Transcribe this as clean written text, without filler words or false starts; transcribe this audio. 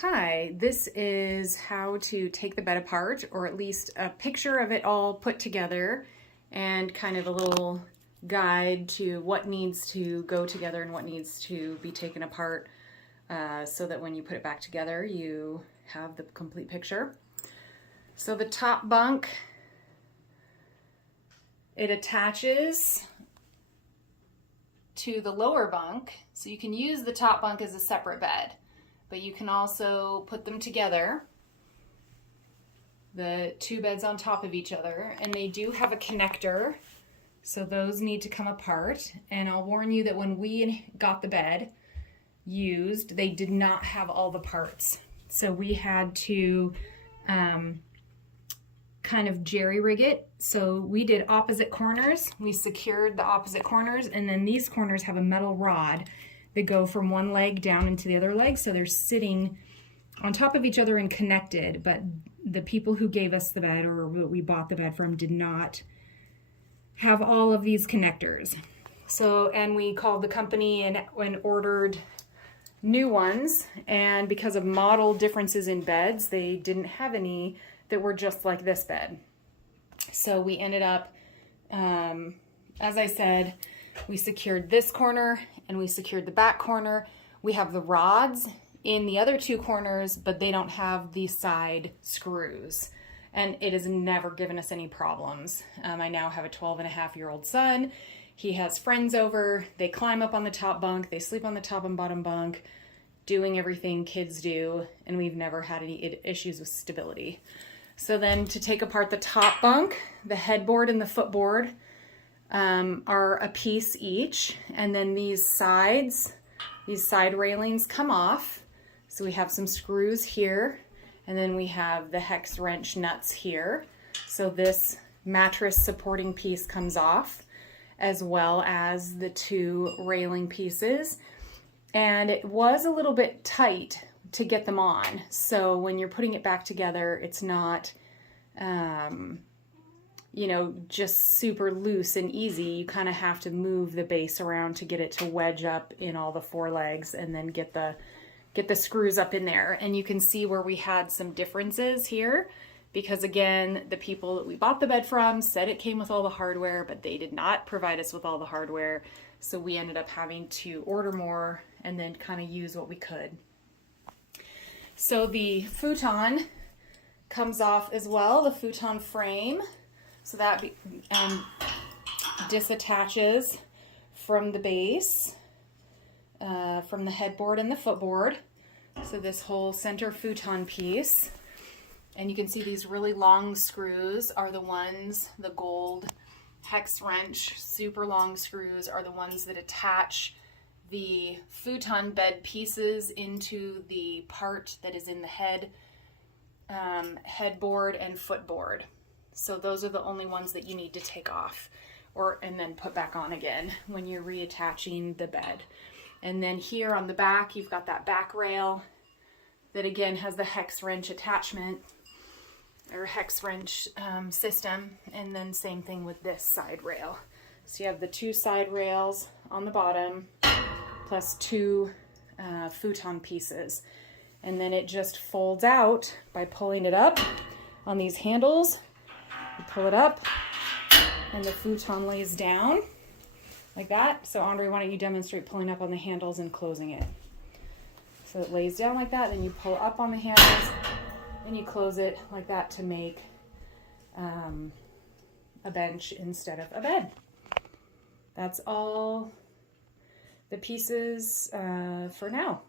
Hi, this is how to take the bed apart, or at least a picture of it all put together and kind of a little guide to what needs to go together and what needs to be taken apart so that when you put it back together you have the complete picture. So the top bunk, it attaches to the lower bunk, so you can use the top bunk as a separate bed. But you can also put them together, the two beds on top of each other, and they do have a connector, so those need to come apart. And I'll warn you that when we got the bed used, they did not have all the parts. So we had to kind of jerry-rig it. So we did opposite corners. We secured the opposite corners, and then these corners have a metal rod that go from one leg down into the other leg, so they're sitting on top of each other and connected. But the people who gave us the bed, or what we bought the bed from, did not have all of these connectors. So, and we called the company and ordered new ones, and because of model differences in beds, they didn't have any that were just like this bed. So we ended up, as I said, we secured this corner and we secured the back corner. We have the rods in the other two corners, but they don't have the side screws. And it has never given us any problems. I now have a 12-and-a-half-year-old son. He has friends over. They climb up on the top bunk. They sleep on the top and bottom bunk, doing everything kids do. And we've never had any issues with stability. So then to take apart the top bunk, the headboard and the footboard are a piece each, and then these side railings come off. So we have some screws here, and then we have the hex wrench nuts here. So this mattress supporting piece comes off, as well as the two railing pieces. And it was a little bit tight to get them on. So when you're putting it back together, it's not just super loose and easy. You kind of have to move the base around to get it to wedge up in all the four legs, and then get the screws up in there. And you can see where we had some differences here, because again, the people that we bought the bed from said it came with all the hardware, but they did not provide us with all the hardware. So we ended up having to order more and then kind of use what we could. So the futon comes off as well, the futon frame. So that disattaches from the base, from the headboard and the footboard. So this whole center futon piece. And you can see these really long screws are the ones, the gold hex wrench, super long screws are the ones that attach the futon bed pieces into the part that is in the headboard and footboard. So those are the only ones that you need to take off and then put back on again when you're reattaching the bed. And then here on the back, you've got that back rail that again has the hex wrench attachment, or hex wrench system. And then same thing with this side rail. So you have the two side rails on the bottom, plus two futon pieces. And then it just folds out by pulling it up on these handles. You pull it up and the futon lays down like that. So Andre, why don't you demonstrate pulling up on the handles and closing it? So it lays down like that, then you pull up on the handles and you close it like that to make a bench instead of a bed. That's all the pieces for now.